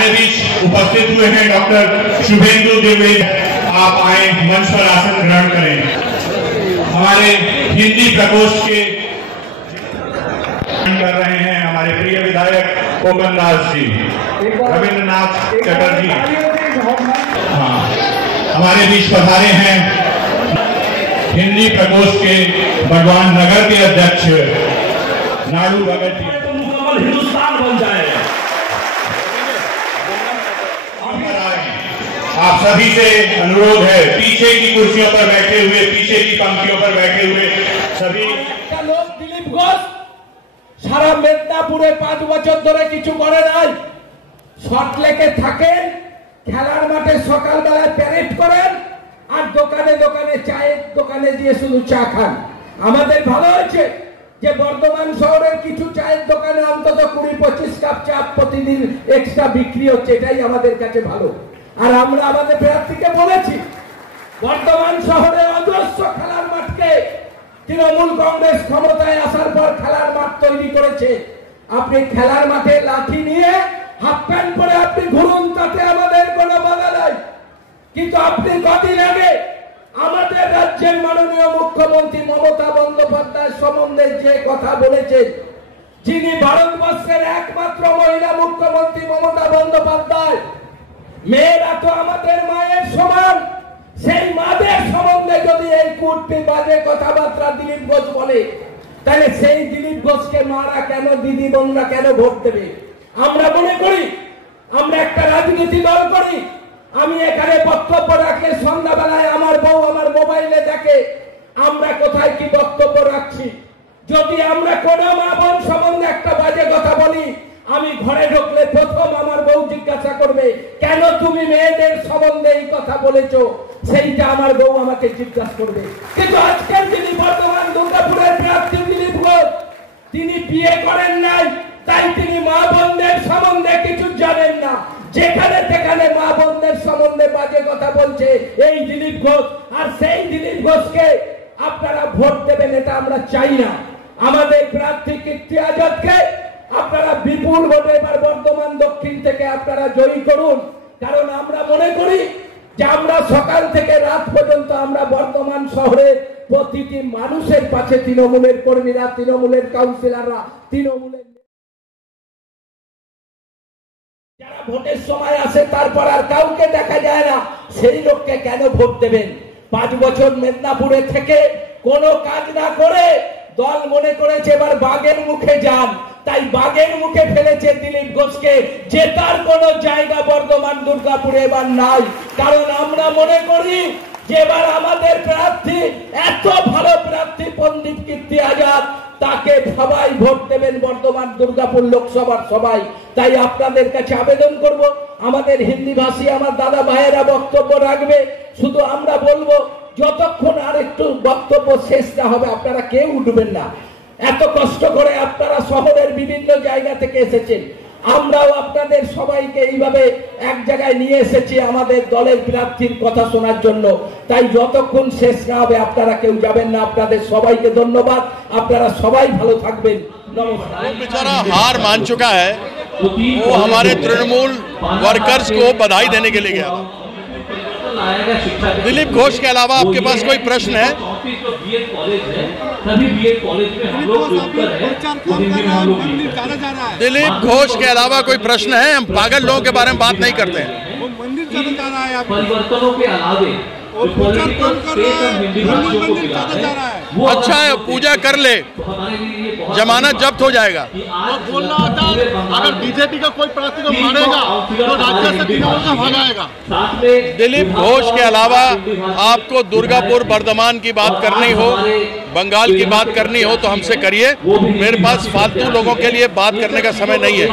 हमारे बीच उपस्थित हुए हैं डॉक्टर शुभेंदु द्विवेदी। आप आए, मंच पर आसन ग्रहण करें। हमारे हिंदी प्रकोष्ठ के कर रहे हैं हमारे प्रिय विधायक कोकन दास जी, रविंद्रनाथ चटर्जी। हाँ, हमारे बीच पधारे हैं हिंदी प्रकोष्ठ के भगवान नगर के अध्यक्ष नाडू भगत जी। हिंदुस्तान बन जाएगा। आप सभी से अनुरोध है, पीछे की कुर्सियों पर बैठे हुए, पीछे की पंक्तियों पर बैठे हुए सभी लोग दिलीप घोष সারা মেদিনীপুরে 5 বছর ধরে কিছু করে নাই। শর্টলেকে থাকেন, খেলার মাঠে সকালবেলায় প্যারেড করেন আর দোকানে দোকানে চায়ের দোকানে দিয়ে শুধু চা খান। আমাদের ভালো হয়েছে যে বর্ধমান শহরের কিছু চায়ের দোকানে অন্তত 20-25 কাপ চা প্রতিদিন এক্সট্রা বিক্রি হচ্ছে, এটাই আমাদের কাছে ভালো। আর আমরা আমাদের প্রার্থীকে বলেছি বর্ধমান শহরে অজস্র খেলার মাঠকে তৃণমূল কংগ্রেস ক্ষমতায় আসার পর খেলার মাঠ তৈরি করেছে। আপনি খেলার মাঠে লাঠি নিয়ে হাফ প্যান্ট পরে আপনি ঘুরুন, তাতে আমাদের কোনো বাধা নাই। কিন্তু আপনি কদিন আগে আমাদের রাজ্যের মাননীয় মুখ্যমন্ত্রী মমতা বন্দ্যোপাধ্যায় সম্বন্ধে যে কথা বলেছেন, যিনি ভারতবর্ষের একমাত্র মহিলা মুখ্যমন্ত্রী মমতা বন্দ্যোপাধ্যায়, মেয়েরা তো আমাদের মায়ের সমান, সেই মাদের সম্বন্ধে যদি এই কুটনি বাজে কথাবার্তা দিলীপ ঘোষ বলে, তাহলে সেই দিলীপ ঘোষকে মারা কেন, দিদি বোনরা কেন ভোট দেবে? আমরা মনে করি আমরা একটা রাজনীতি দল করি। আমি এখানে বক্তব্য রাখলে সন্ধ্যাবেলায় আমার বউ আমার মোবাইলে দেখে আমরা কোথায় কি বক্তব্য রাখছি। যদি আমরা কোনো মা বোন সম্বন্ধে একটা বাজে কথা বলি, আমি ঘরে ঢুকলে প্রথম আমার বউ জিজ্ঞাসা করবে কেন তুমি মেয়েদের সম্বন্ধে এই কথা বলেছো, সেইটা আমার বউ আমাকে জিজ্ঞাসা করবে। কিন্তু আজকের যিনি বর্তমান দুর্গাপুরের প্রার্থী দিলীপ ঘোষ, তিনি বিয়ে করেন নাই, তাই তিনি মা বোনদের সম্বন্ধে কিছু জানেন না। যেখানে সেখানে মা বোনদের সম্বন্ধে বাজে কথা বলছে এই দিলীপ ঘোষ। আর সেই দিলীপ ঘোষকে আপনারা ভোট দেবেন, এটা আমরা চাই না। আমাদের প্রার্থী কীর্তি আজাদকে আপনারা বিপুল ভোটে এবার বর্ধমান দক্ষিণ থেকে আপনারা জয়ী করুন। কারণ আমরা মনে করি যে আমরা সকাল থেকে রাত পর্যন্ত আমরা বর্ধমান শহরের প্রতিটি মানুষের পাশে তৃণমূলের কর্মীরা, তৃণমূলের কাউন্সিলররা, তৃণমূলের যারা ভোটের সময় আসে তারপর আর কাউকে দেখা যায় না, সেই লোককে কেন ভোট দেবেন? 5 বছর মেদিনীপুরে থেকে কোনো কাজ না করে দল মনে করেছে এবার বাঘের মুখে যান, তাই বাঘের মুখে ফেলেছে দিলীপ ঘোষকে। জেতার কোনো জায়গা বর্ধমান দুর্গাপুরে এবার নাই। কারণ আমরা মনে করি যে এবার আমাদের প্রার্থী এত ভালো প্রার্থী পণ্ডিত কীর্তি আজাদ, তাকে সবাই ভোট দেবেন বর্ধমান দুর্গাপুর লোকসভার সবাই। তাই আপনাদের কাছে আবেদন করব, আমাদের হিন্দি ভাষী আমার দাদা ভাইয়েরা বক্তব্য রাখবে, শুধু আমরা বলবো যতক্ষণ আর একটু বক্তব্য শেষ না হবে আপনারা কেউ উঠবেন না। এত কষ্ট করে আপনারা শহরের বিভিন্ন জায়গা থেকে এসেছেন, আমরাও আপনাদের সবাইকে এইভাবে এক জায়গায় নিয়ে এসেছি আমাদের দলের প্রার্থীর কথা শোনার জন্য। তাই যতক্ষণ শেষ না হবে আপনারা কেউ যাবেন না। আপনাদের সবাইকে ধন্যবাদ, আপনারা সবাই ভালো থাকবেন। नमस्कार। बेचारा हार मान चुका है, वो हमारे तृणमूल वर्कर्स को बधाई देने के लिए गया। दिलीप घोष के अलावा आपके पास कोई प्रश्न है? दिलीप घोष के अलावा कोई प्रश्न है? हम पागल लोगों के बारे में बात नहीं करते हैं। परिवर्तनों के अलावे अच्छा है, पूजा कर ले, जमानत जब्त हो जाएगा। बोल रहा था अगर बीजेपी का कोई प्रार्थी को मारेगा तो राज्य से तृणमूल से भगाएगा। दिलीप घोष के अलावा आपको दुर्गापुर बर्धमान की बात करनी हो, बंगाल की बात करनी हो तो हमसे करिए। मेरे पास फालतू लोगों के लिए बात करने का समय नहीं है।